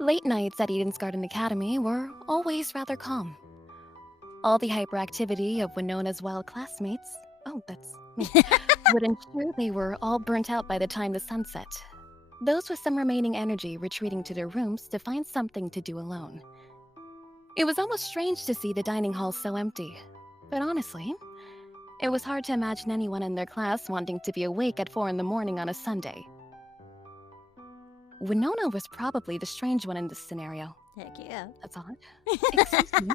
Late nights at Eden's Garden Academy were always rather calm. All the hyperactivity of Winona's wild classmates, oh, that's me, would ensure they were all burnt out by the time the sun set. Those with some remaining energy retreating to their rooms to find something to do alone. It was almost strange to see the dining hall so empty, but honestly, it was hard to imagine anyone in their class wanting to be awake at 4 in the morning on a Sunday. Winona was probably the strange one in this scenario. Heck yeah. That's odd. Excuse me.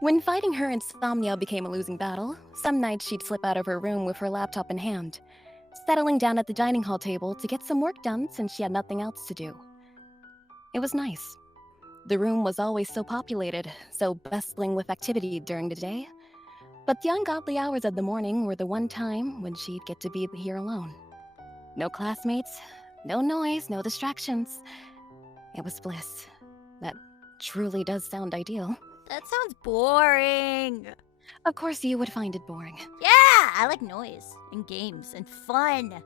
When fighting her insomnia became a losing battle, some nights she'd slip out of her room with her laptop in hand, settling down at the dining hall table to get some work done since she had nothing else to do. It was nice. The room was always so populated, so bustling with activity during the day, but the ungodly hours of the morning were the one time when she'd get to be here alone. No classmates, no noise, no distractions. It was bliss. That truly does sound ideal. That sounds boring. Of course you would find it boring. Yeah, I like noise and games and fun.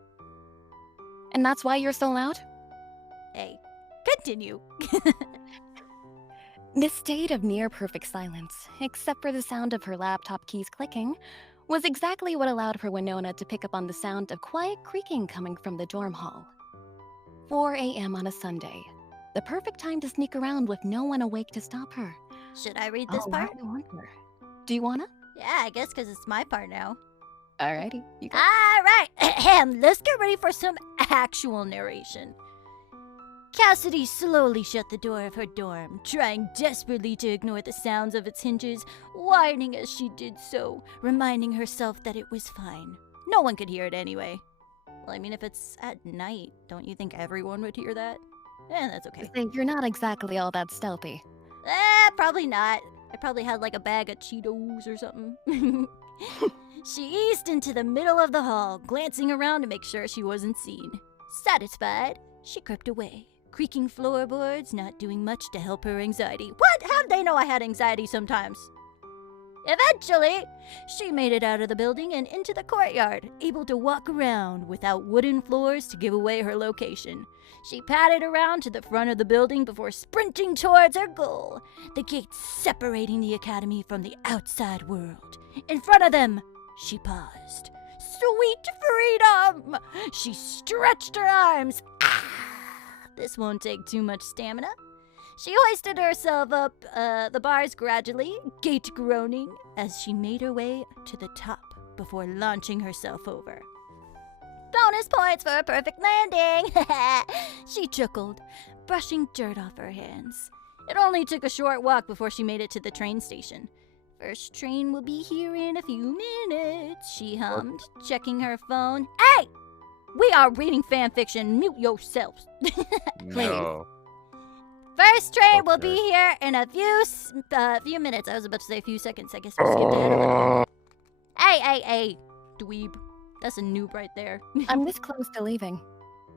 And that's why you're so loud? Hey, continue. This state of near-perfect silence, except for the sound of her laptop keys clicking, was exactly what allowed for Winona to pick up on the sound of quiet creaking coming from the dorm hall. 4 a.m. on a Sunday. The perfect time to sneak around with no one awake to stop her. Should I read this part? I wonder. Do you wanna? Yeah, I guess because it's my part now. Alrighty, you go. Alright, let's get ready for some actual narration. Cassidy slowly shut the door of her dorm, trying desperately to ignore the sounds of its hinges, whining as she did so, reminding herself that it was fine. No one could hear it anyway. Well, I mean, if it's at night, don't you think everyone would hear that? That's okay. You're not exactly all that stealthy. Probably not. I probably had like a bag of Cheetos or something. She eased into the middle of the hall, glancing around to make sure she wasn't seen. Satisfied, she crept away, creaking floorboards, not doing much to help her anxiety. What? How'd they know I had anxiety sometimes? Eventually, she made it out of the building and into the courtyard, able to walk around without wooden floors to give away her location. She padded around to the front of the building before sprinting towards her goal, the gates separating the academy from the outside world. In front of them, she paused. Sweet freedom! She stretched her arms. This won't take too much stamina. She hoisted herself up the bars gradually, gate groaning, as she made her way to the top before launching herself over. Bonus points for a perfect landing! She chuckled, brushing dirt off her hands. It only took a short walk before she made it to the train station. First train will be here in a few minutes, she hummed, checking her phone. Hey! We are reading fanfiction. Mute yourselves. No. First train will be here in a few minutes. I was about to say a few seconds. I guess we skipped ahead a little. Hey, dweeb. That's a noob right there. I'm this close to leaving.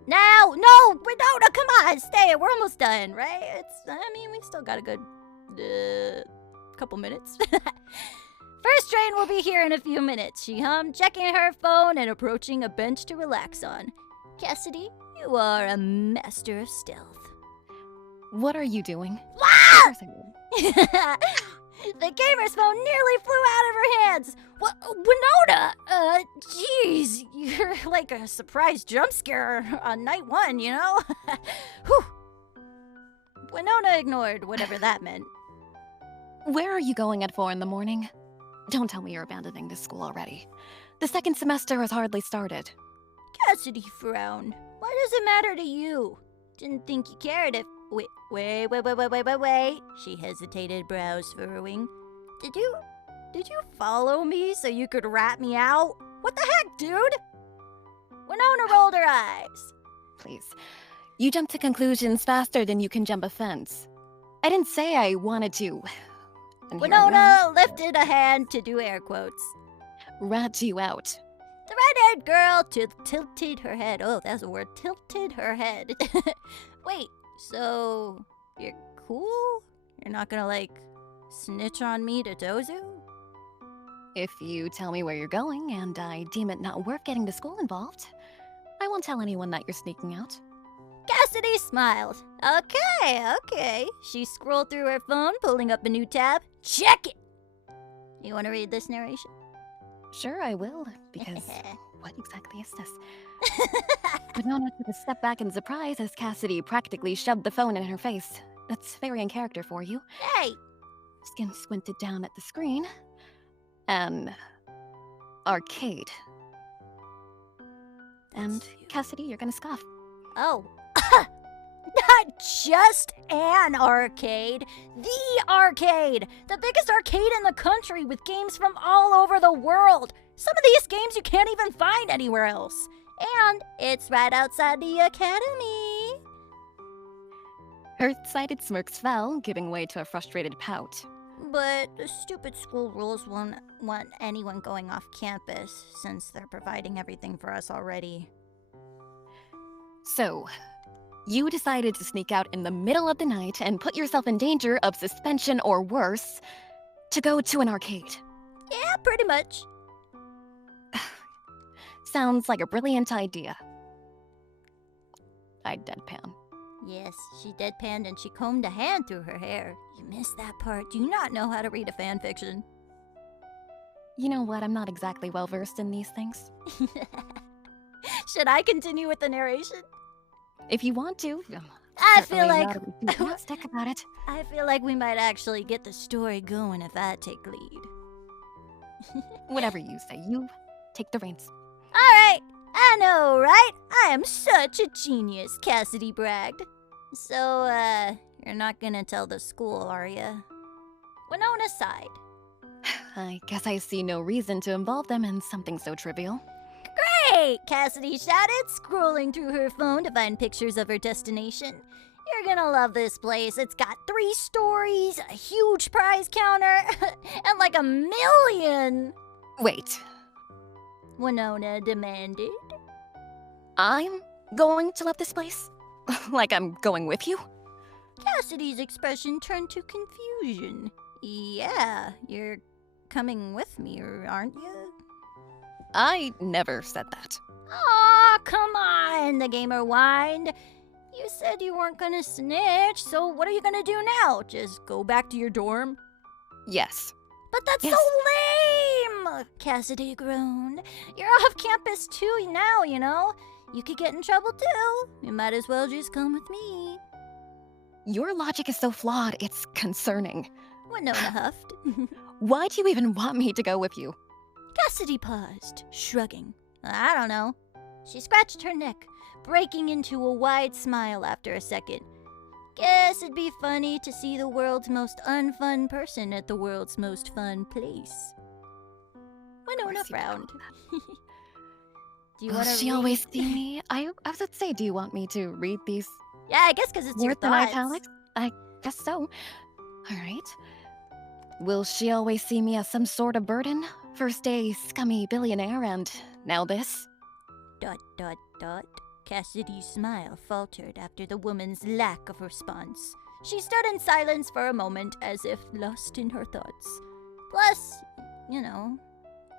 No, Winona, come on, stay. We're almost done, right? We still got a good couple minutes. First train will be here in a few minutes, she hummed, checking her phone and approaching a bench to relax on. Cassidy, you are a master of stealth. What are you doing? Ah! The gamer's phone nearly flew out of her hands. What, Winona? Jeez, you're like a surprise jump scare on night 1, you know? Whew. Winona ignored whatever that meant. Where are you going at 4 in the morning? Don't tell me you're abandoning this school already. The second semester has hardly started. Cassidy frowned. What does it matter to you? Didn't think you cared if... Wait. She hesitated, brows furrowing. Did you follow me so you could rat me out? What the heck, dude? Winona rolled her eyes. Please. You jump to conclusions faster than you can jump a fence. I didn't say I wanted to. And Winona lifted a hand to do air quotes. Rat you out. The red-haired girl tilted her head. Oh, that's a word. Tilted her head. Wait, so you're cool? You're not gonna, like, snitch on me to Tozu? If you tell me where you're going and I deem it not worth getting the school involved, I won't tell anyone that you're sneaking out. Cassidy smiled. Okay. She scrolled through her phone, pulling up a new tab. Check it! You want to read this narration? Sure, I will, because what exactly is this? Wenona took a step back in surprise as Cassidy practically shoved the phone in her face. That's very in character for you. Hey! Skin squinted down at the screen. An arcade. And Cassidy, you're gonna scoff. Oh. Not just an arcade. The arcade! The biggest arcade in the country with games from all over the world. Some of these games you can't even find anywhere else. And it's right outside the academy. Her excited smirks fell, giving way to a frustrated pout. But the stupid school rules won't want anyone going off campus, since they're providing everything for us already. So, you decided to sneak out in the middle of the night and put yourself in danger of suspension or worse to go to an arcade. Yeah, pretty much. Sounds like a brilliant idea. I deadpan. Yes, she deadpanned and she combed a hand through her hair. You missed that part. Do you not know how to read a fanfiction? You know what? I'm not exactly well versed in these things. Should I continue with the narration? If you want to. I feel like enthusiastic about it. I feel like we might actually get the story going if I take lead. Whatever you say, you take the reins. Alright, I know, right? I am such a genius, Cassidy bragged. So, you're not gonna tell the school, are ya? Wenona sighed. I guess I see no reason to involve them in something so trivial. Great! Cassidy shouted, scrolling through her phone to find pictures of her destination. You're gonna love this place. It's got 3 stories, a huge prize counter, and like 1,000,000! Wait. Wenona demanded. I'm going to love this place? Like I'm going with you? Cassidy's expression turned to confusion. Yeah, you're coming with me, aren't you? I never said that. Aw, come on, the gamer whined. You said you weren't gonna snitch, so what are you gonna do now? Just go back to your dorm? Yes. But that's Yes. so lame! Cassidy groaned. You're off campus too now, you know? You could get in trouble too. You might as well just come with me. Your logic is so flawed, it's concerning. Wenona huffed. Why do you even want me to go with you? Cassidy paused, shrugging. I don't know. She scratched her neck, breaking into a wide smile after a second. Guess it'd be funny to see the world's most unfun person at the world's most fun place. Wenona frowned. Do you want to she always see me? I was about to say, do you want me to read these Yeah, I guess because it's your words in thoughts. italics? I guess so. Alright. Will she always see me as some sort of burden? First a scummy billionaire and now this? ... Cassidy's smile faltered after the woman's lack of response. She stood in silence for a moment as if lost in her thoughts. Plus, you know,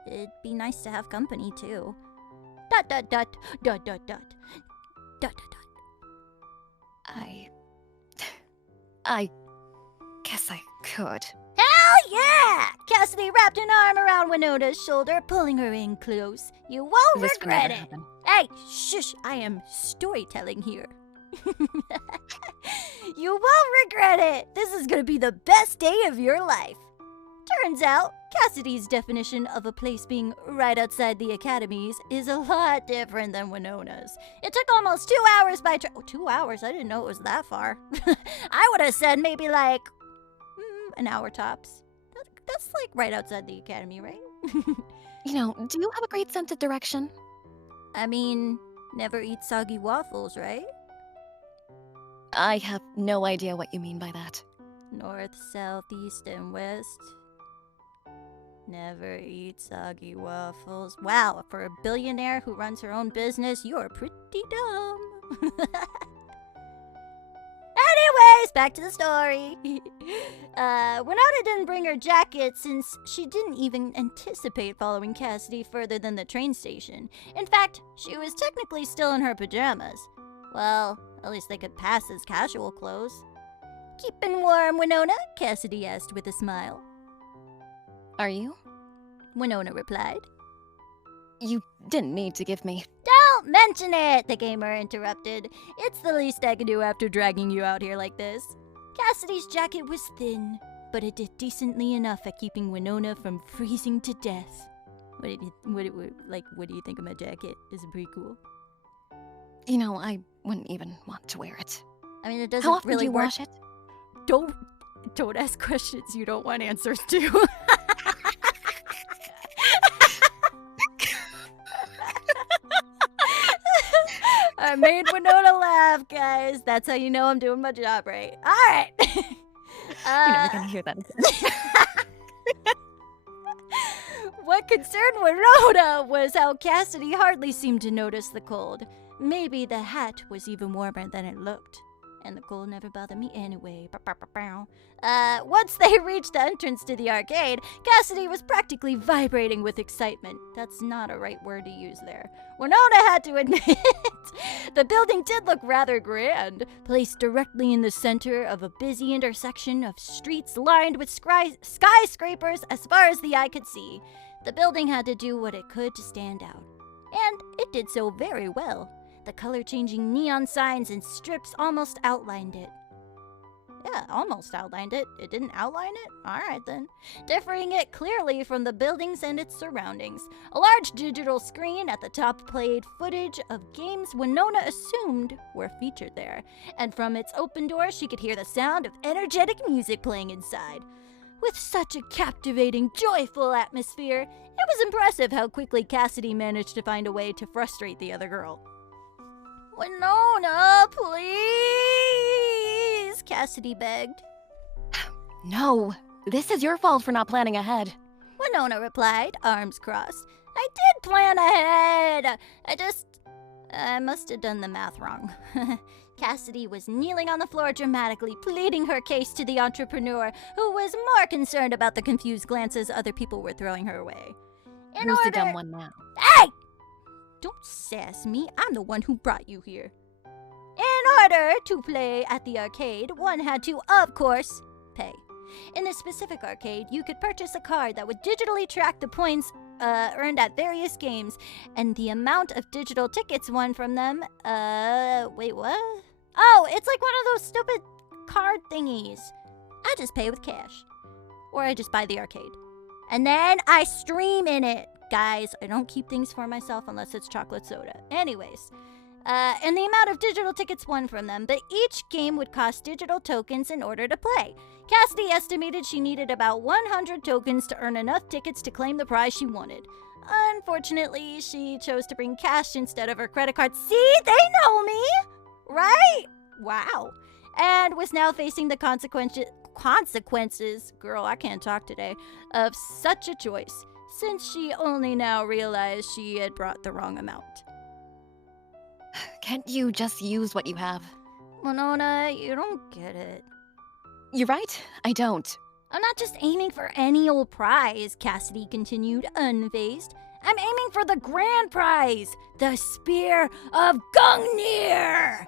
it'd be nice to have company too. ... I guess I could. Hell yeah! Cassidy wrapped an arm around Wenona's shoulder, pulling her in close. You won't This could regret never it. happen. Hey, shush, I am storytelling here. You won't regret it. This is gonna be the best day of your life. Turns out, Cassidy's definition of a place being right outside the academies is a lot different than Wenona's. It took almost 2 hours by 2 hours? I didn't know it was that far. I would have said maybe like an hour tops. That's like right outside the academy, right? You know, do you have a great sense of direction? I mean, never eat soggy waffles, right? I have no idea what you mean by that. North, south, east, and west. Never eat soggy waffles. Wow, for a billionaire who runs her own business, you're pretty dumb. Anyways, back to the story. Wenona didn't bring her jacket since she didn't even anticipate following Cassidy further than the train station. In fact, she was technically still in her pajamas. Well, at least they could pass as casual clothes. Keeping warm, Wenona? Cassidy asked with a smile. Are you? Wenona replied. You didn't need to give me. Don't mention it, the gamer interrupted. It's the least I can do after dragging you out here like this. Cassidy's jacket was thin, but it did decently enough at keeping Wenona from freezing to death. What do you think of my jacket? Is it pretty cool? You know, I wouldn't even want to wear it. I mean, it doesn't How often really do you work. wash it? Don't ask questions you don't want answers to. I made Wenona laugh, guys. That's how you know I'm doing my job right. All right. You're never gonna hear that again. What concerned Wenona was how Cassidy hardly seemed to notice the cold. Maybe the hat was even warmer than it looked. And the cold never bothered me anyway. Once they reached the entrance to the arcade, Cassidy was practically vibrating with excitement. That's not a right word to use there. Wenona had to admit, the building did look rather grand, placed directly in the center of a busy intersection of streets lined with skyscrapers as far as the eye could see. The building had to do what it could to stand out. And it did so very well. The color-changing neon signs and strips almost outlined it. Yeah, almost outlined it. It didn't outline it? Alright then. Differing it clearly from the buildings and its surroundings. A large digital screen at the top played footage of games Wenona assumed were featured there. And from its open door, she could hear the sound of energetic music playing inside. With such a captivating, joyful atmosphere, it was impressive how quickly Cassidy managed to find a way to frustrate the other girl. Wenona, please, Cassidy begged. No, this is your fault for not planning ahead. Wenona replied, arms crossed. I did plan ahead. I must have done the math wrong. Cassidy was kneeling on the floor dramatically, pleading her case to the entrepreneur, who was more concerned about the confused glances other people were throwing her way. Who's the dumb one now? Hey! Don't sass me. I'm the one who brought you here. In order to play at the arcade, one had to, of course, pay. In this specific arcade, you could purchase a card that would digitally track the points earned at various games, and the amount of digital tickets won from them. Wait, what? Oh, it's like one of those stupid card thingies. I just pay with cash. Or I just buy the arcade. And then I stream in it. Guys, I don't keep things for myself unless it's chocolate soda. Anyways, and the amount of digital tickets won from them, but each game would cost digital tokens in order to play. Cassidy estimated she needed about 100 tokens to earn enough tickets to claim the prize she wanted. Unfortunately, she chose to bring cash instead of her credit card. See, they know me! Right? Wow. And was now facing the consequences, girl, I can't talk today, of such a choice, since she only now realized she had brought the wrong amount. Can't you just use what you have? Wenona, you don't get it. You're right, I don't. I'm not just aiming for any old prize, Cassidy continued, unfazed. I'm aiming for the grand prize, the Spear of Gungnir!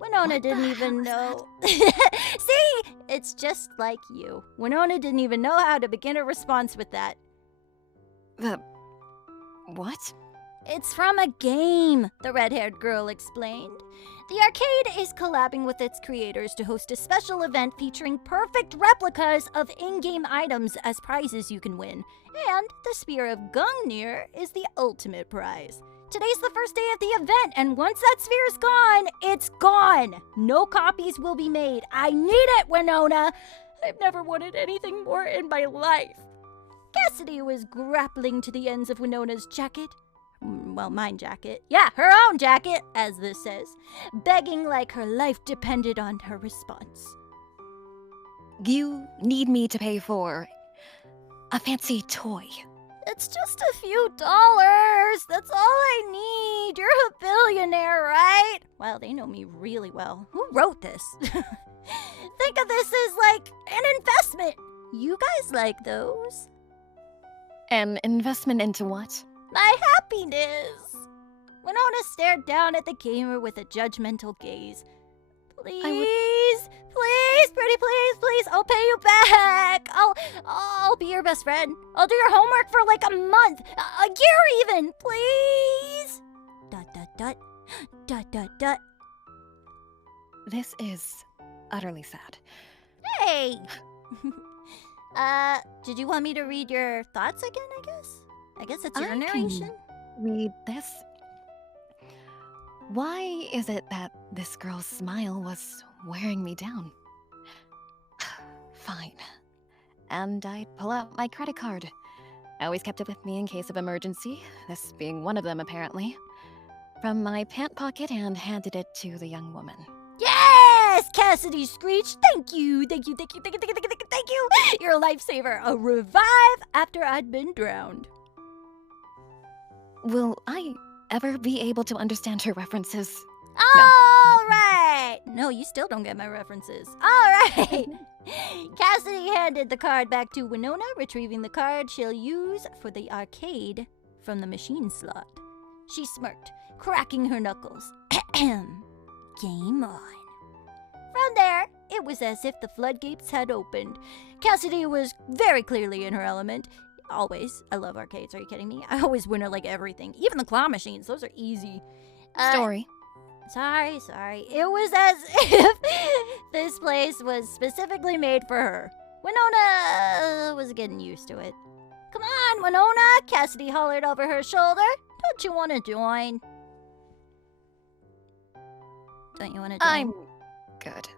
Wenona didn't even know. See? It's just like you. Wenona didn't even know how to begin a response with that. What? It's from a game, the red-haired girl explained. The arcade is collabing with its creators to host a special event featuring perfect replicas of in-game items as prizes you can win. And the Spear of Gungnir is the ultimate prize. Today's the first day of the event, and once that sphere's gone, it's gone. No copies will be made. I need it, Wenona. I've never wanted anything more in my life. Cassidy was grappling to the ends of Wenona's jacket. Well, mine jacket. Yeah, her own jacket, as this says. Begging like her life depended on her response. You need me to pay for a fancy toy. It's just a few dollars. That's all I need. You're a billionaire, right? Well, they know me really well. Who wrote this? Think of this as like an investment. You guys like those? An investment into what? My happiness. Winona stared down at the gamer with a judgmental gaze. Please, pretty please, I'll pay you back. I'll be your best friend. I'll do your homework for like a month, a year even, please. ... This is utterly sad. Hey! Did you want me to read your thoughts again, I guess? I guess it's your narration. Read this. Why is it that this girl's smile was wearing me down? Fine. And I'd pull out my credit card. I always kept it with me in case of emergency, this being one of them apparently. From my pant pocket and handed it to the young woman. Yes! Cassidy screeched, thank you. You're a lifesaver. A revive after I'd been drowned. Will I ever be able to understand her references? All right. No, you still don't get my references. All right. Cassidy handed the card back to Wenona, retrieving the card she'll use for the arcade from the machine slot. She smirked, cracking her knuckles. Game on. From there, it was as if the floodgates had opened. Cassidy was very clearly in her element. Always. I love arcades. Are you kidding me? I always win at like everything. Even the claw machines. Those are easy. Story. Sorry. It was as if this place was specifically made for her. Winona was getting used to it. Come on, Winona! Cassidy hollered over her shoulder. Don't you want to join? Don't you want to join? I'm good.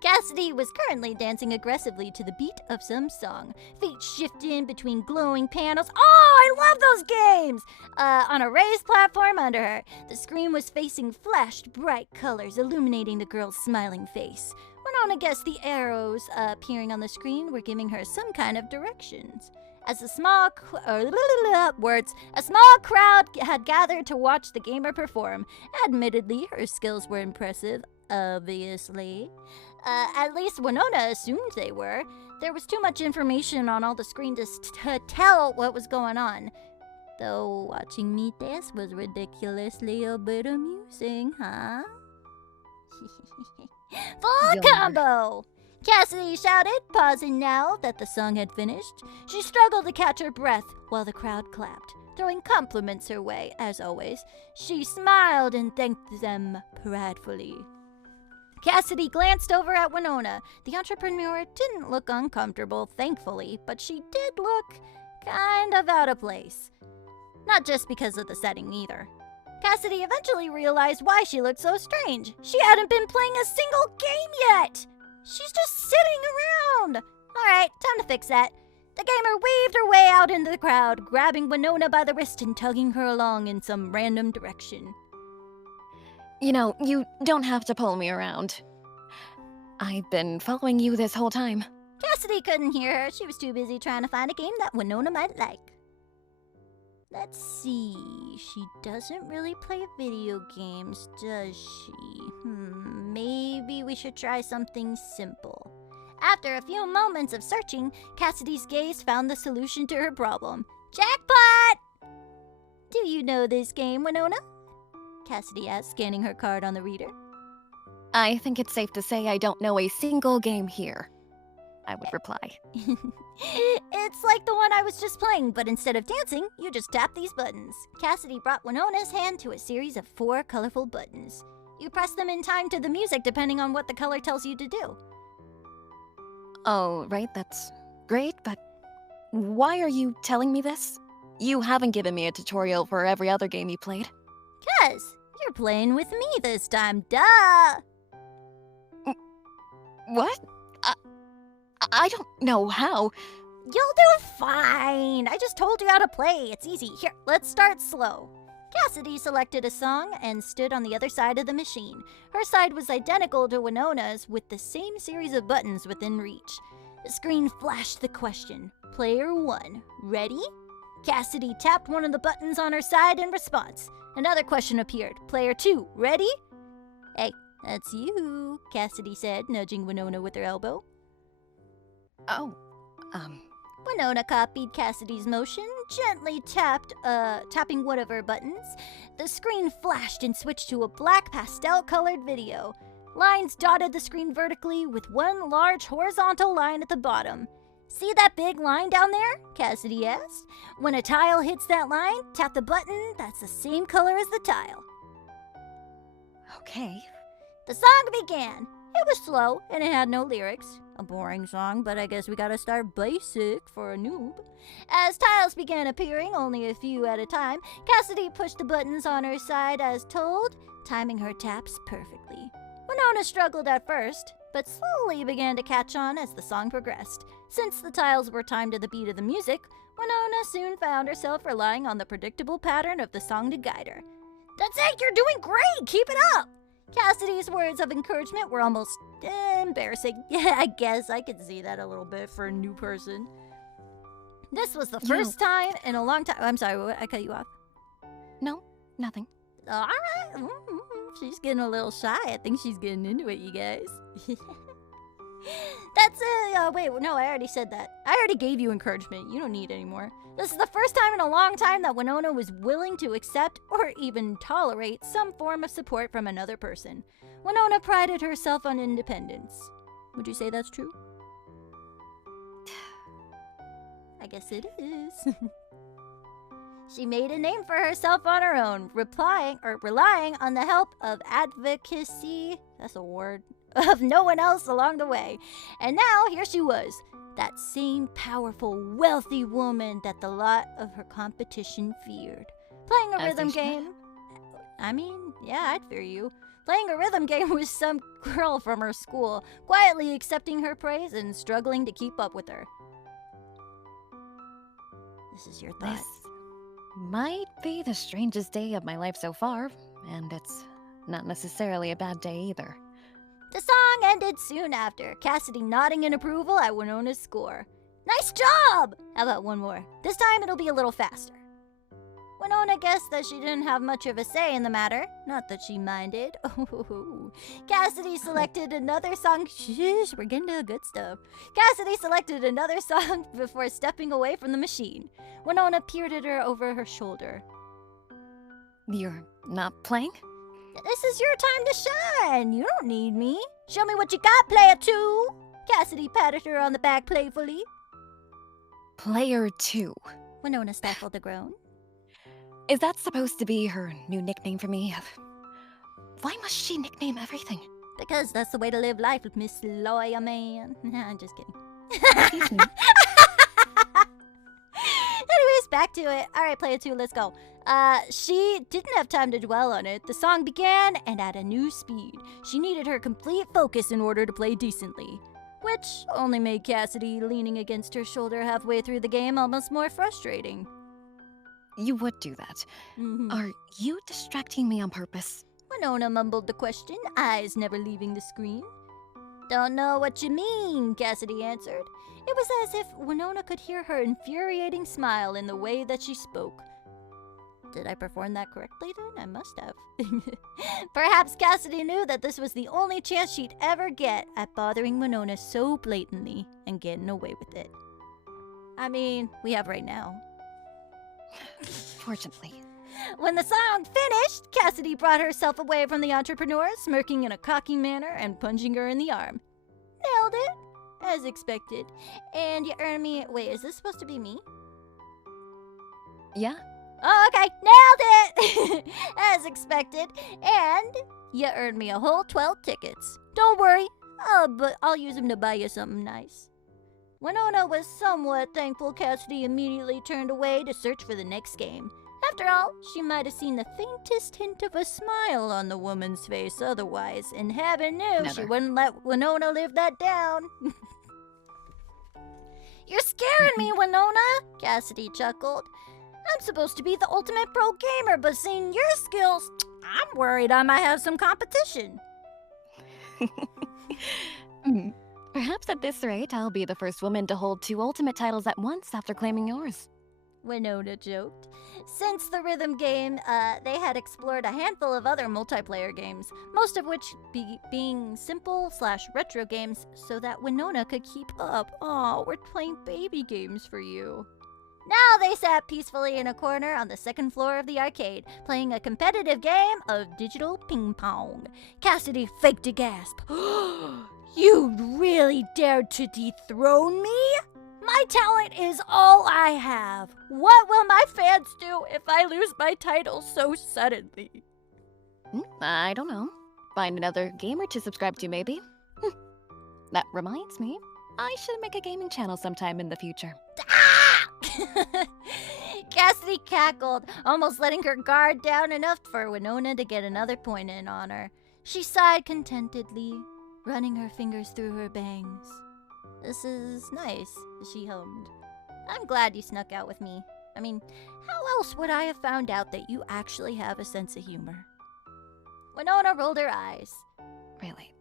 Cassidy was currently dancing aggressively to the beat of some song. Feet shifting between glowing panels. Oh, I love those games! On a raised platform under her, the screen was facing flashed bright colors, illuminating the girl's smiling face. Winona guessed the arrows appearing on the screen were giving her some kind of directions. As a small crowd had gathered to watch the gamer perform. Admittedly, her skills were impressive, obviously. At least Winona assumed they were. There was too much information on all the screen to tell what was going on. Though watching me dance was ridiculously a bit amusing, huh? Full combo! Cassidy shouted, pausing now that the song had finished. She struggled to catch her breath while the crowd clapped, throwing compliments her way, as always. She smiled and thanked them pridefully. Cassidy glanced over at Winona. The entrepreneur didn't look uncomfortable, thankfully, but she did look kind of out of place. Not just because of the setting, either. Cassidy eventually realized why she looked so strange. She hadn't been playing a single game yet! She's just sitting around! Alright, time to fix that. The gamer weaved her way out into the crowd, grabbing Winona by the wrist and tugging her along in some random direction. You know, you don't have to pull me around. I've been following you this whole time. Cassidy couldn't hear her. She was too busy trying to find a game that Winona might like. Let's see. She doesn't really play video games, does she? Maybe we should try something simple. After a few moments of searching, Cassidy's gaze found the solution to her problem. Jackpot! Do you know this game, Winona? Cassidy asked, scanning her card on the reader. I think it's safe to say I don't know a single game here, I would reply. It's like the one I was just playing, but instead of dancing, you just tap these buttons. Cassidy brought Winona's hand to a series of 4 colorful buttons. You press them in time to the music depending on what the color tells you to do. Oh, right, that's great, but why are you telling me this? You haven't given me a tutorial for every other game you played. 'Cause you're playing with me this time, duh! What? I don't know how. You'll do fine. I just told you how to play. It's easy. Here, let's start slow. Cassidy selected a song and stood on the other side of the machine. Her side was identical to Winona's with the same series of buttons within reach. The screen flashed the question. Player 1, ready? Cassidy tapped one of the buttons on her side in response. Another question appeared. Player 2, ready? Hey, that's you, Cassidy said, nudging Winona with her elbow. Oh, Winona copied Cassidy's motion, gently tapping one of her buttons, the screen flashed and switched to a black pastel-colored video. Lines dotted the screen vertically with one large horizontal line at the bottom. See that big line down there? Cassidy asked. When a tile hits that line, tap the button that's the same color as the tile. Okay. The song began. It was slow, and it had no lyrics. A boring song, but I guess we gotta start basic for a noob. As tiles began appearing, only a few at a time, Cassidy pushed the buttons on her side as told, timing her taps perfectly. Wenona struggled at first, but slowly began to catch on as the song progressed. Since the tiles were timed to the beat of the music, Wenona soon found herself relying on the predictable pattern of the song to guide her. "That's it, you're doing great! Keep it up!" Cassidy's words of encouragement were almost embarrassing. Yeah, I guess I could see that a little bit for a new person. This was the first time in a long time. I'm sorry, I cut you off. No, nothing. All right. She's getting a little shy. I think she's getting into it, you guys. That's it. Wait, no, I already said that. I already gave you encouragement. You don't need any more. This is the first time in a long time that Wenona was willing to accept or even tolerate some form of support from another person. Wenona prided herself on independence. Would you say that's true? I guess it is. She made a name for herself on her own, relying on the help of advocacy, that's a word, of no one else along the way. And now here she was, that same powerful, wealthy woman that the lot of her competition feared. Playing a rhythm game. I mean, yeah, I'd fear you. Playing a rhythm game with some girl from her school, quietly accepting her praise and struggling to keep up with her. This is your thought. This might be the strangest day of my life so far, and it's not necessarily a bad day either. The song ended soon after, Cassidy nodding in approval at Wenona's score. Nice job! How about one more? This time it'll be a little faster. Wenona guessed that she didn't have much of a say in the matter. Not that she minded. Cassidy selected another song. Shh, we're getting to the good stuff. Cassidy selected another song before stepping away from the machine. Wenona peered at her over her shoulder. You're not playing? This is your time to shine. You don't need me. Show me what you got, player 2. Cassidy patted her on the back playfully. Player 2. Wenona stifled a groan. Is that supposed to be her new nickname for me? Why must she nickname everything? Because that's the way to live life, Miss Lawyer Man. I'm just kidding. Excuse me. Anyways, back to it. All right, player 2, let's go. She didn't have time to dwell on it. The song began and at a new speed. She needed her complete focus in order to play decently, which only made Cassidy leaning against her shoulder halfway through the game almost more frustrating. You would do that. Mm-hmm. Are you distracting me on purpose? Wenona mumbled the question, eyes never leaving the screen. Don't know what you mean, Cassidy answered. It was as if Wenona could hear her infuriating smile in the way that she spoke. Did I perform that correctly then? I must have. Perhaps Cassidy knew that this was the only chance she'd ever get at bothering Wenona so blatantly and getting away with it. I mean, we have right now. Fortunately. When the song finished, Cassidy brought herself away from the entrepreneur, smirking in a cocky manner and punching her in the arm. Nailed it, as expected. And you earned me... Wait, is this supposed to be me? Yeah. Oh, okay, nailed it! As expected. And you earned me a whole 12 tickets. Don't worry, but I'll use them to buy you something nice. Wenona was somewhat thankful Cassidy immediately turned away to search for the next game. After all, she might have seen the faintest hint of a smile on the woman's face otherwise, and heaven knew she wouldn't let Wenona live that down. You're scaring me, Wenona, Cassidy chuckled. I'm supposed to be the ultimate pro gamer, but seeing your skills, I'm worried I might have some competition. Perhaps at this rate, I'll be the first woman to hold 2 ultimate titles at once after claiming yours. Wenona joked. Since the rhythm game, they had explored a handful of other multiplayer games, most of which being simple/retro games so that Wenona could keep up. Oh, we're playing baby games for you. Now they sat peacefully in a corner on the second floor of the arcade, playing a competitive game of digital ping pong. Cassidy faked a gasp. You really dared to dethrone me? My talent is all I have. What will my fans do if I lose my title so suddenly? I don't know. Find another gamer to subscribe to, maybe. That reminds me, I should make a gaming channel sometime in the future. Ah! Cassidy cackled, almost letting her guard down enough for Wenona to get another point in on her. She sighed contentedly, running her fingers through her bangs. This is nice, she hummed. I'm glad you snuck out with me. I mean, how else would I have found out that you actually have a sense of humor? Wenona rolled her eyes. Really?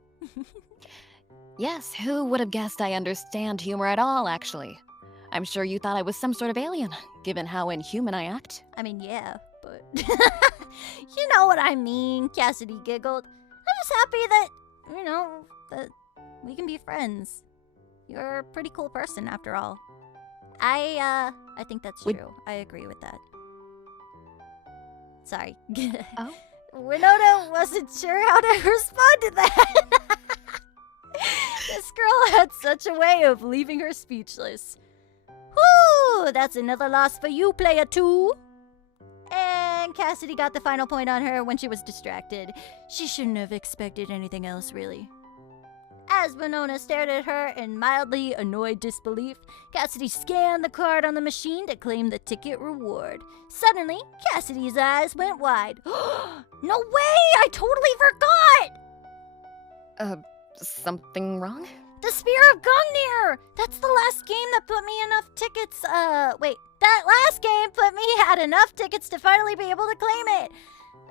Yes, who would have guessed I understand humor at all, actually? I'm sure you thought I was some sort of alien, given how inhuman I act. I mean, yeah, but... You know what I mean, Cassidy giggled. I'm just happy that, that we can be friends. You're a pretty cool person, after all. I think that's true. I agree with that. Sorry. Oh? Wenona wasn't sure how to respond to that. This girl had such a way of leaving her speechless. Whoo! That's another loss for you, player 2. And Cassidy got the final point on her when she was distracted. She shouldn't have expected anything else, really. As Wenona stared at her in mildly annoyed disbelief, Cassidy scanned the card on the machine to claim the ticket reward. Suddenly, Cassidy's eyes went wide. No way! I totally forgot! Something wrong? The Spear of Gungnir! That's the last game that put me enough tickets, that last game put me had enough tickets to finally be able to claim it.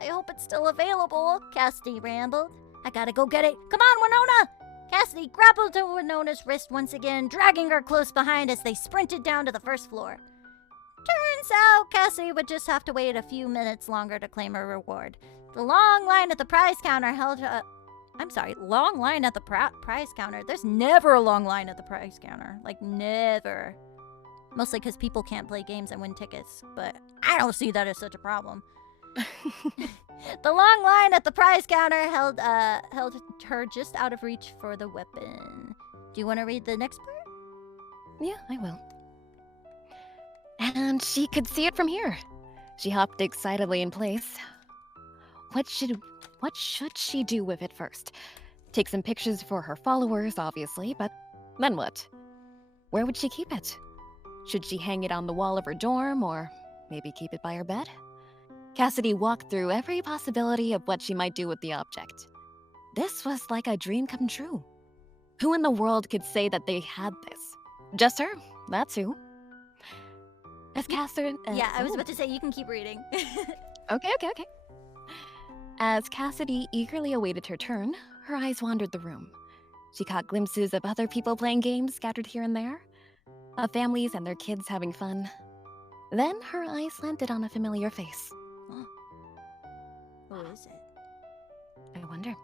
I hope it's still available, Cassidy rambled. I gotta go get it. Come on, Wenona! Cassidy grappled to Wenona's wrist once again, dragging her close behind as they sprinted down to the first floor. Turns out Cassidy would just have to wait a few minutes longer to claim her reward. The long line at the prize counter long line at the prize counter. There's never a long line at the prize counter. Like, never. Mostly because people can't play games and win tickets, but I don't see that as such a problem. The long line at the prize counter held her just out of reach for the weapon. Do you want to read the next part? Yeah, I will. And she could see it from here. She hopped excitedly in place. What should she do with it first? Take some pictures for her followers, obviously, but then what? Where would she keep it? Should she hang it on the wall of her dorm, or maybe keep it by her bed? Cassidy walked through every possibility of what she might do with the object. This was like a dream come true. Who in the world could say that they had this? Just her, that's who. As Cassidy... I was about to say, you can keep reading. Okay. As Cassidy eagerly awaited her turn, her eyes wandered the room. She caught glimpses of other people playing games scattered here and there, of families and their kids having fun. Then her eyes landed on a familiar face. Who is it? I wonder.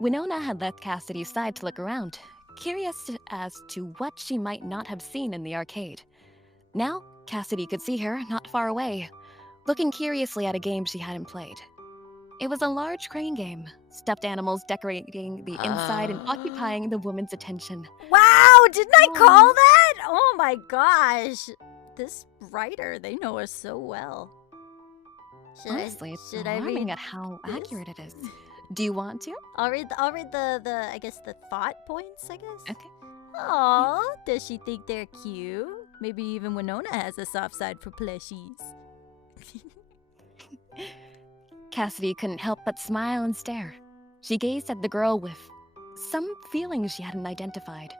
Wenona had left Cassidy's side to look around, curious as to what she might not have seen in the arcade. Now, Cassidy could see her not far away, looking curiously at a game she hadn't played. It was a large crane game, stuffed animals decorating the inside and occupying the woman's attention. Wow, didn't I call that? Oh my gosh. This writer, they know us so well. Honestly, it's alarming at how accurate it is. Do you want to? I'll read the I guess the thought points, I guess. Okay. Aw, does she think they're cute? Maybe even Wenona has a soft side for plushies. Cassidy couldn't help but smile and stare. She gazed at the girl with some feelings she hadn't identified.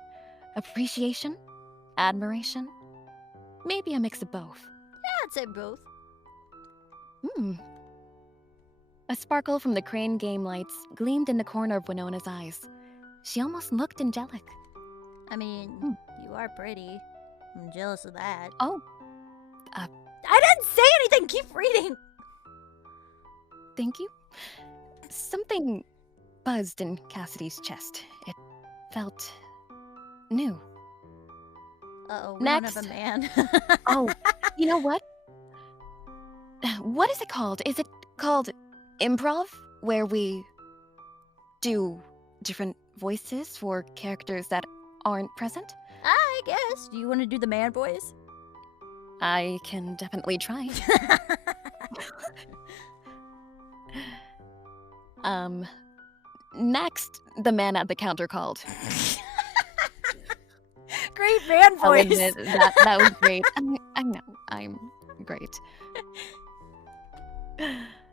Appreciation? Admiration? Maybe a mix of both. Yeah, I'd say both. A sparkle from the crane game lights gleamed in the corner of Wenona's eyes. She almost looked angelic. I mean, you are pretty. I'm jealous of that. Oh. I didn't say anything! Keep reading! Thank you. Something buzzed in Cassidy's chest. It felt new. Uh-oh, we Next. don't have a man. Oh, you know what? What is it called? Is it called improv? Where we do different voices for characters that aren't present? I guess. Do you want to do the man voice? I can definitely try. Next, the man at the counter called. Great man I'll voice. admit, that was great. I know, I'm great.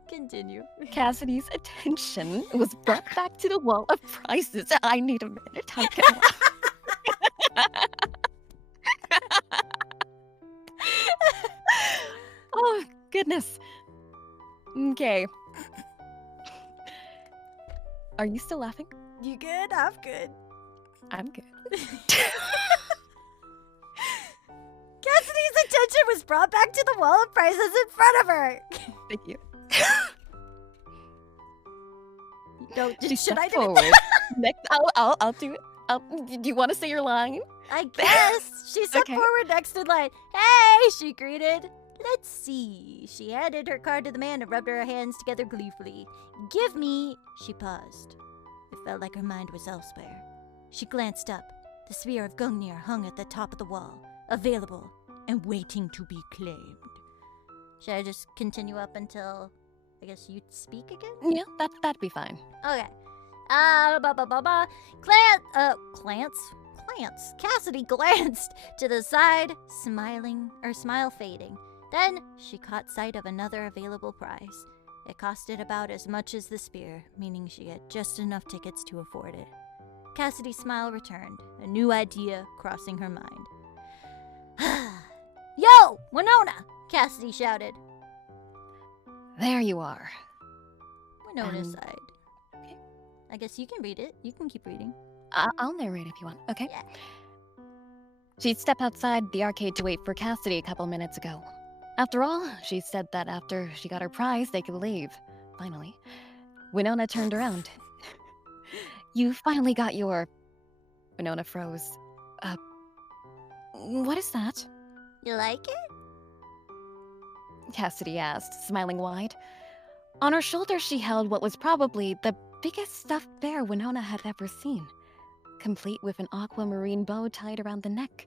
Continue. Cassidy's attention was brought back to the wall of prizes. I need a minute. I'm Oh, goodness. Okay. Are you still laughing? You good? I'm good. I'm good. Cassidy's attention was brought back to the wall of prizes in front of her. Thank you. No, She should I stepped do it? forward. Next, I'll do it. Do you want to say your line? I guess. She stepped Okay. forward next in line. Hey, she greeted. Let's see. She handed her card to the man and rubbed her hands together gleefully. Give me. She paused. It felt like her mind was elsewhere. She glanced up. The sphere of Gungnir hung at the top of the wall, available and waiting to be claimed. Should I just continue up until, I guess, you speak again? Yeah, that'd be fine. Okay. Glance. Cassidy glanced to the side, smile fading. Then she caught sight of another available prize. It costed about as much as the spear, meaning she had just enough tickets to afford it. Cassidy's smile returned, a new idea crossing her mind. Yo, Wenona! Cassidy shouted. There you are. Winona Um, sighed. okay. I guess you can read it. You can keep reading. I'll narrate if you want. Okay. Yeah. She'd stepped outside the arcade to wait for Cassidy a couple minutes ago. After all, she said that after she got her prize, they could leave. Finally. Wenona turned around. You finally got your... Wenona froze. What is that? You like it? Cassidy asked, smiling wide. On her shoulder, she held what was probably the biggest stuffed bear Wenona had ever seen, complete with an aquamarine bow tied around the neck.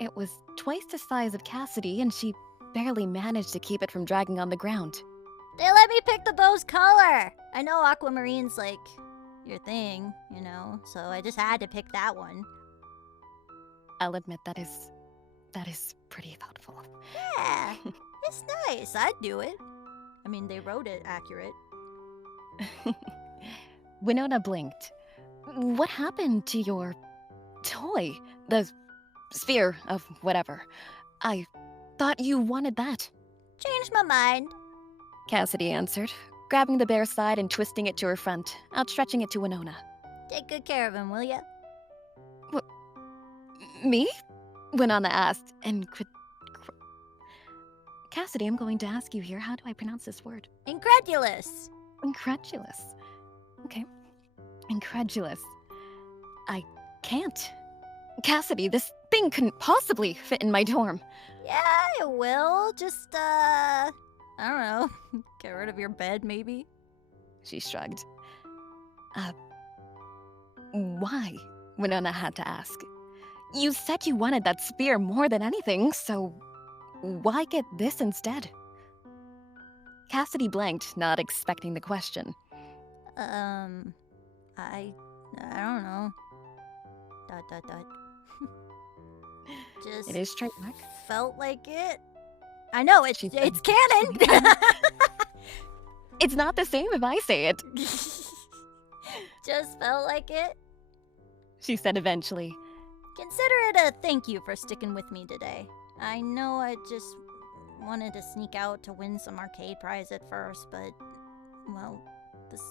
It was twice the size of Cassidy, and she barely managed to keep it from dragging on the ground. They let me pick the bow's color. I know aquamarine's like your thing, you know, so I just had to pick that one. I'll admit that is pretty thoughtful. Yeah, it's nice. I'd do it. I mean, they wrote it accurate. Wenona blinked. What happened to your toy? The sphere of whatever. I thought you wanted that. Changed my mind. Cassidy answered, grabbing the bear's side and twisting it to her front, outstretching it to Wenona. Take good care of him, will ya? Me? Wenona asked, and Cassidy, I'm going to ask you here, how do I pronounce this word? Incredulous. Incredulous. Okay. Incredulous. I can't. Cassidy, this thing couldn't possibly fit in my dorm. Yeah, it will. Just, I don't know. Get rid of your bed, maybe? She shrugged. Why? Wenona had to ask. You said you wanted that spear more than anything, so why get this instead? Cassidy blanked, not expecting the question. I don't know. ... Just It is trademark. felt like it. I know, it's She said- it's canon. It's not the same if I say it, Just felt like it. she said eventually. Consider it a thank you for sticking with me today. I know I just wanted to sneak out to win some arcade prize at first, but, well, this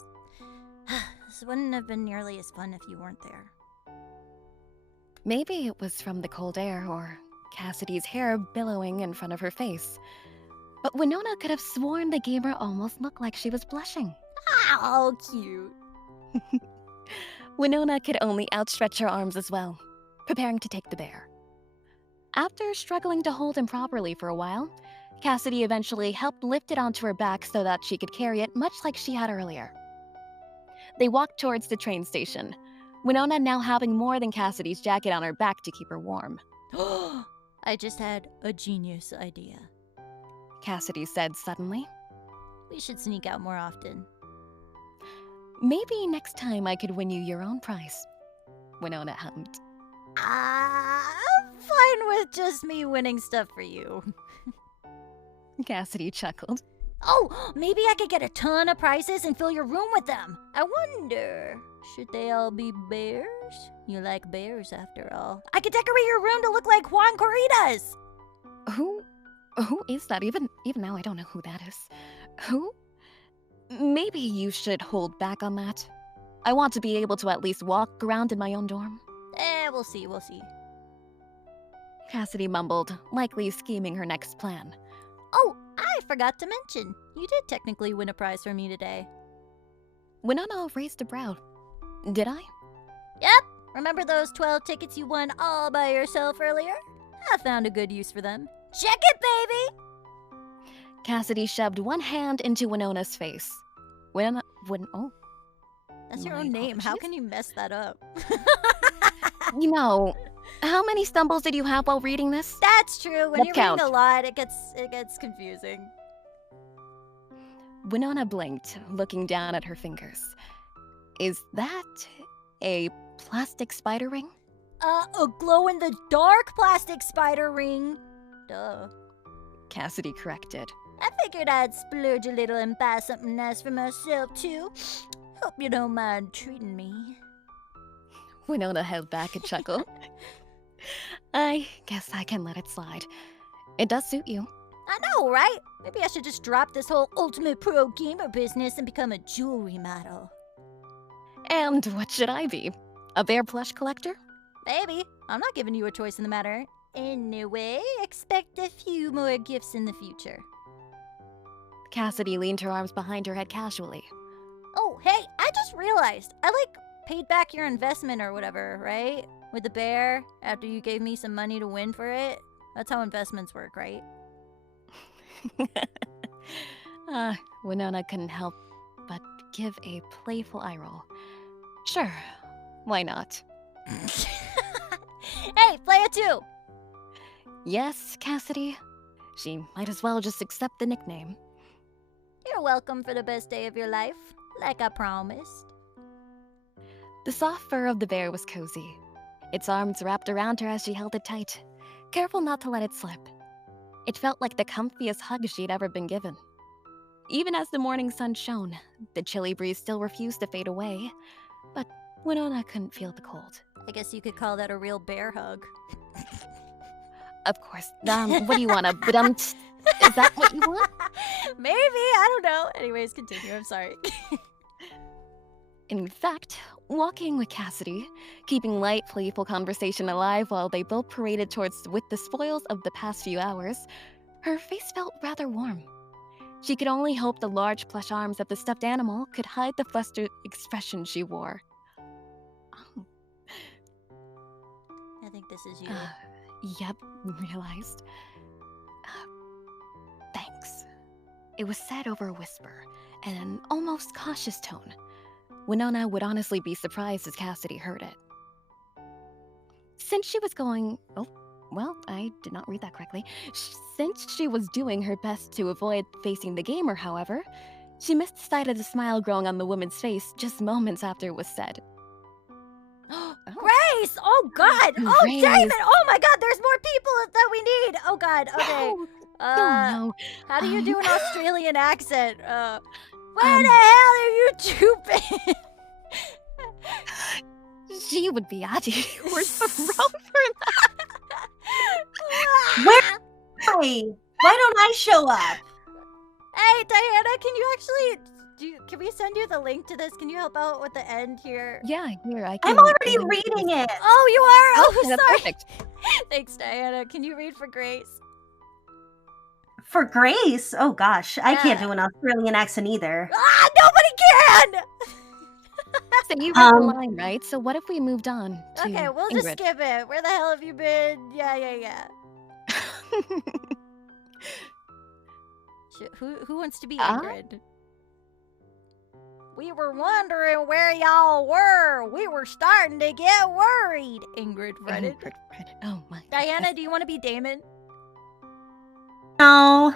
wouldn't have been nearly as fun if you weren't there. Maybe it was from the cold air or Cassidy's hair billowing in front of her face. But Wenona could have sworn the gamer almost looked like she was blushing. How cute. Wenona could only outstretch her arms as well, preparing to take the bear. After struggling to hold him properly for a while, Cassidy eventually helped lift it onto her back so that she could carry it much like she had earlier. They walked towards the train station, Wenona now having more than Cassidy's jacket on her back to keep her warm. I just had a genius idea. Cassidy said suddenly. We should sneak out more often. Maybe next time I could win you your own prize, Wenona hummed. I'm fine with just me winning stuff for you. Cassidy chuckled. Oh, maybe I could get a ton of prizes and fill your room with them. I wonder, should they all be bears? You like bears after all. I could decorate your room to look like Juan Corrida's. Who is that? Even now I don't know who that is. Who? Maybe you should hold back on that. I want to be able to at least walk around in my own dorm. We'll see. Cassidy mumbled, likely scheming her next plan. Oh, I forgot to mention, you did technically win a prize for me today. Wenona raised a brow. Did I? Yep. Remember those 12 tickets you won all by yourself earlier? I found a good use for them. Check it, baby! Cassidy shoved one hand into Wenona's face. Oh. That's your My own name. How apologies. can you mess that up? You know, how many stumbles did you have while reading this? That's true. When Let's you're count. reading a lot, it gets confusing. Wenona blinked, looking down at her fingers. Is that a plastic spider ring? A glow-in-the-dark plastic spider ring. Duh. Cassidy corrected. I figured I'd splurge a little and buy something nice for myself, too. Hope you don't mind treating me. Wenona held back a chuckle. I guess I can let it slide. It does suit you. I know, right? Maybe I should just drop this whole ultimate pro gamer business and become a jewelry model. And what should I be? A bear plush collector? Maybe. I'm not giving you a choice in the matter. Anyway, expect a few more gifts in the future. Cassidy leaned her arms behind her head casually. Oh, hey, I just realized. I, paid back your investment or whatever, right? With the bear, after you gave me some money to win for it. That's how investments work, right? Wenona couldn't help but give a playful eye roll. Sure, why not? Hey, play it too! Yes, Cassidy. She might as well just accept the nickname. You're welcome for the best day of your life, like I promised. The soft fur of the bear was cozy. Its arms wrapped around her as she held it tight, careful not to let it slip. It felt like the comfiest hug she'd ever been given. Even as the morning sun shone, the chilly breeze still refused to fade away, but Wenona couldn't feel the cold. I guess you could call that a real bear hug. Of course. What do you want? Is that what you want? Maybe, I don't know. Anyways, continue. I'm sorry. In fact, walking with Cassidy, keeping light, playful conversation alive while they both paraded with the spoils of the past few hours, her face felt rather warm. She could only hope the large plush arms of the stuffed animal could hide the flustered expression she wore. Oh. I think this is you. Yep, realized. Thanks. It was said over a whisper, and an almost cautious tone. Wenona would honestly be surprised as Cassidy heard it. Since she was going... Oh, well, I did not read that correctly. Since she was doing her best to avoid facing the gamer, however, she missed sight of the smile growing on the woman's face just moments after it was said. Grace! Oh, God! Oh, Grace. David! Oh, my God! There's more people that we need! Oh, God. Okay. No. How do you do an Australian accent? Where the hell are you two been? She would be at you. We're so wrong for that. Where? Why don't I show up? Hey, Diana, can you actually... Can we send you the link to this? Can you help out with the end here? Yeah, here, I can. I'm already reading it. Oh, you are? Oh, that's sorry. perfect. Thanks, Diana. Can you read for Grace? For Grace? Oh gosh, I can't Yeah. do an Australian accent either. Ah, nobody can! So you read the line, right? So what if we moved on to Okay, we'll Ingrid? just skip it. Where the hell have you been? Yeah. Who wants to be Uh? Ingrid? We were wondering where y'all were. We were starting to get worried. Ingrid read it. Oh my. Diana, do you want to be Damon? No.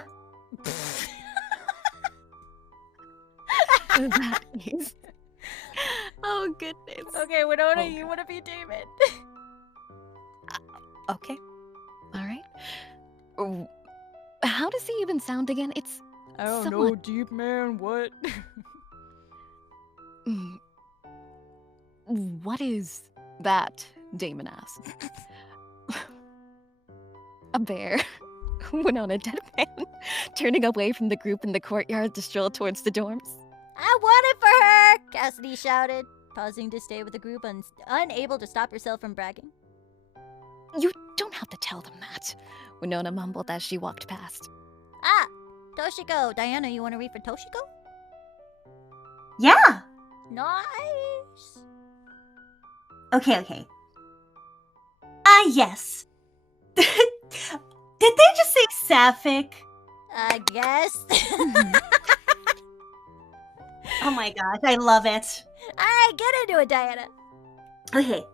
That is- Oh goodness. Okay, Winona, Oh, you want to be Damon? Okay. All right. How does he even sound again? It's I don't Someone- know, deep man. What? mm, what is that? Damon asked. A bear. Winona deadpan, turning away from the group in the courtyard to stroll towards the dorms. I want it for her! Cassidy shouted, pausing to stay with the group, unable to stop herself from bragging. You don't have to tell them that, Winona mumbled as she walked past. Ah! Toshiko! Diana, you want to read for Toshiko? Yeah. Nice! Okay. Yes. Did they just say sapphic? I guess. Oh my gosh, I love it. Alright, get into it, Diana. Okay.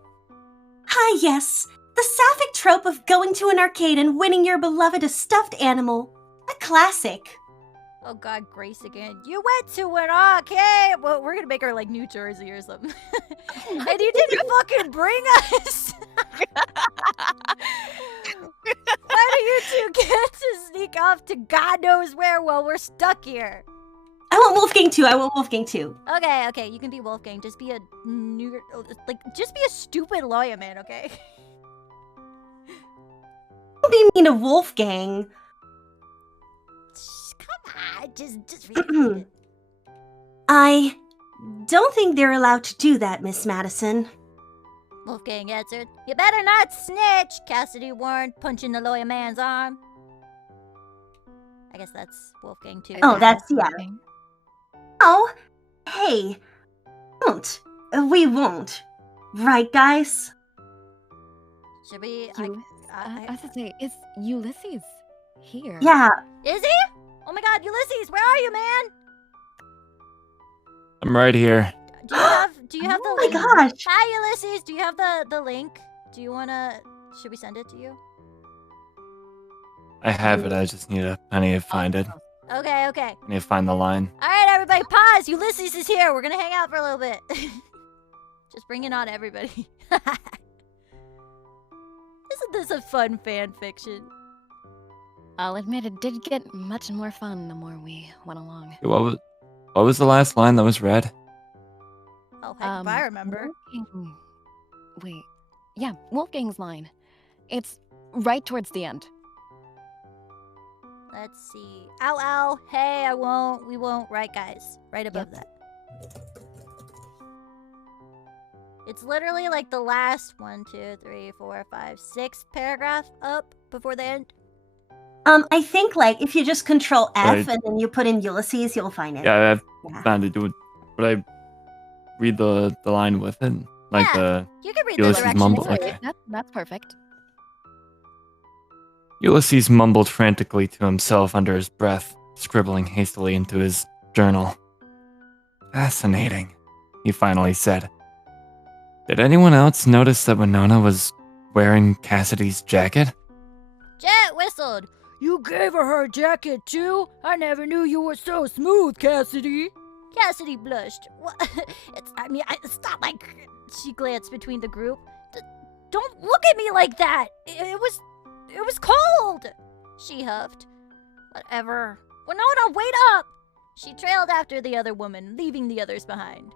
Yes. The sapphic trope of going to an arcade and winning your beloved a stuffed animal. A classic. Oh god, Grace again. You went to an arcade! Well, we're gonna make her like New Jersey or something. And you didn't fucking bring us! Why do you two get to sneak off to God knows where while we're stuck here? I want Wolfgang too. Okay, you can be Wolfgang. Just be a just be a stupid lawyer, man, okay? Don't be mean to Wolfgang. Come on, just read it. I don't think they're allowed to do that, Miss Madison. Wolfgang answered. You better not snitch, Cassidy warned, punching the lawyer man's arm. I guess that's Wolfgang too. Oh, that's, yeah. Oh, hey. Won't. We won't. Right, guys? Should we? I was to say, is Ulysses here? Yeah. Is he? Oh my god, Ulysses, where are you, man? I'm right here. Do you have the Oh my link? gosh. Hi, Ulysses. Do you have the link? Do you wanna? Should we send it to you? I have it. I just need to. I need to find it. Okay. I need to find the line. All right, everybody, pause. Ulysses is here. We're gonna hang out for a little bit. Just bring it on, everybody. Isn't this a fun fan fiction? I'll admit it did get much more fun the more we went along. What was the last line that was read? Oh, heck if I remember. Wait. Yeah, Wolfgang's line. It's right towards the end. Let's see. Ow, ow. Hey, we won't. Right, guys. Right above that. It's literally like the last 1, 2, 3, 4, 5, 6 paragraph up before the end. I think like if you just control F Right. and then you put in Ulysses, you'll find it. Yeah, Yeah. I found it. Would I read the line with it? Like Yeah. You can read Ulysses the directions. mumble- with okay. it. That's perfect. Ulysses mumbled frantically to himself under his breath, scribbling hastily into his journal. Fascinating, he finally said. Did anyone else notice that Wenona was wearing Cassidy's jacket? Jet whistled. You gave her jacket too? I never knew you were so smooth, Cassidy. Cassidy blushed. What? It's not like... She glanced between the group. Don't look at me like that. It was cold. She huffed. Whatever. Winona, wait up. She trailed after the other woman, leaving the others behind.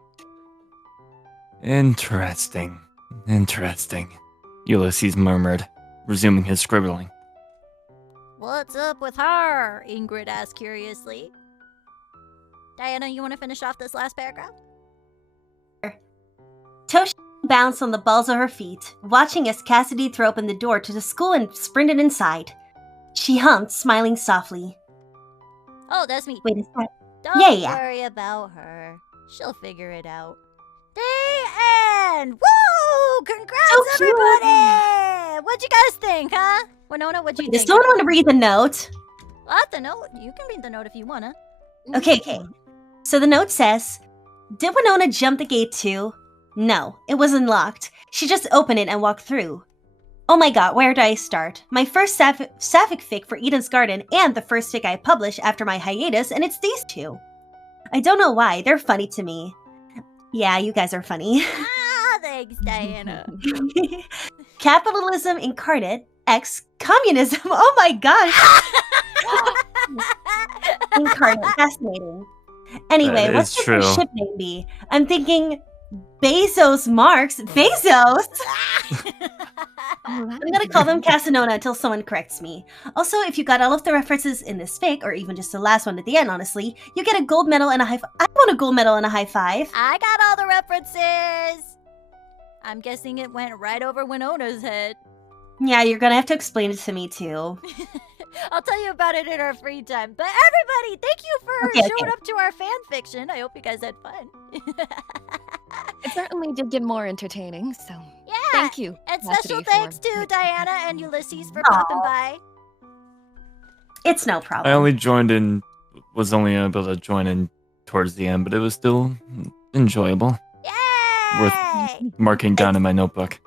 Interesting. Ulysses murmured, resuming his scribbling. What's up with her? Ingrid asked curiously. Diana, you want to finish off this last paragraph? Toshi bounced on the balls of her feet, watching as Cassidy threw open the door to the school and sprinted inside. She hummed, smiling softly. Oh, that's me. Wait a sec. Don't Yeah. worry about her. She'll figure it out. The end! Woo! Congrats, So cute. everybody! What'd you guys think, huh? Winona, what'd you Wait, does think? someone want to read the note? The note? You can read the note if you wanna. Okay. So the note says, did Winona jump the gate too? No, it was unlocked. She just opened it and walked through. Oh my god, where do I start? My first sapphic fic for Eden's Garden and the first fic I published after my hiatus, and it's these two. I don't know why, they're funny to me. Yeah, you guys are funny. Thanks, Diana. Capitalism incarnate, X communism. Oh my god. Incarnate, fascinating. Anyway, That what is should true. the ship name be? I'm thinking Bezos Marx. Bezos? I'm gonna call them Casanona until someone corrects me. Also, if you got all of the references in this fic, or even just the last one at the end, honestly, you get a gold medal and a high five. I want a gold medal and a high five. I got all the references. I'm guessing it went right over Winona's head. Yeah, you're gonna have to explain it to me too. I'll tell you about it in our free time. But everybody, thank you for Okay. showing up to our fan fiction. I hope you guys had fun. It certainly did get more entertaining, so Yeah. thank you. And Cassidy, special for thanks to making Diana it and happen. Ulysses for Aw. popping by. It's no I problem. only joined in, was only able to join in towards the end, but it was still enjoyable. Yay! Worth marking down in my notebook.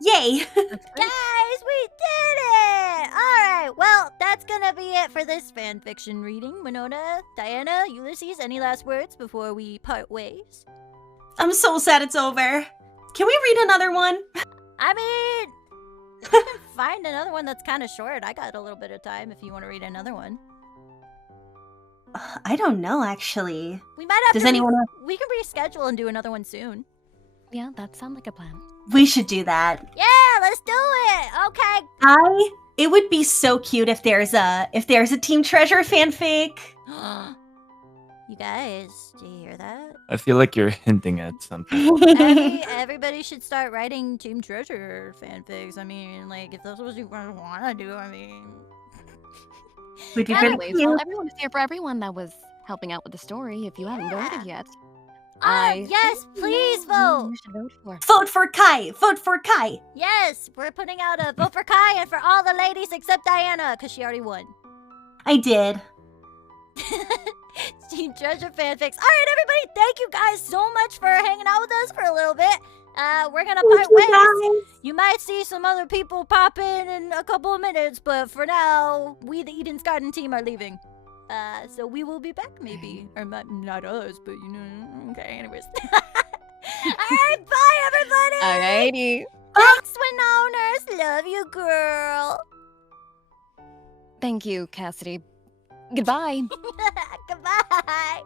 Yay! Guys, we did it! Alright, well, that's gonna be it for this fanfiction reading. Winona, Diana, Ulysses, any last words before we part ways? I'm so sad it's over. Can we read another one? I mean, you can find another one that's kind of short. I got a little bit of time if you want to read another one. I don't know, actually. We might have Does to anyone we can reschedule and do another one soon. Yeah, that sounds like a plan. We should do that. Yeah, let's do it. Okay. It would be so cute if there's a Team Treasure fanfic. You guys, do you hear that? I feel like you're hinting at something. Everybody should start writing Team Treasure fanfics. I mean, like, if that's what you want to do, I mean... Would be pretty Anyways, well, cute. everyone is here for everyone that was helping out with the story. If you haven't voted yet, yes, please vote. You should vote for. Vote for Kai! Vote for Kai! Yes, we're putting out a vote for Kai and for all the ladies except Diana, because she already won. I did. Team Treasure fanfics. All right, everybody, thank you guys so much for hanging out with us for a little bit. We're gonna part Thank you, ways. guys. You might see some other people pop in a couple of minutes, but for now, we, the Eden's Garden team, are leaving. So we will be back, maybe. Or not us, but you know. Okay, anyways. Alright, bye, everybody! Alrighty. Thanks, Winonas. Love you, girl. Thank you, Cassidy. Goodbye. Goodbye.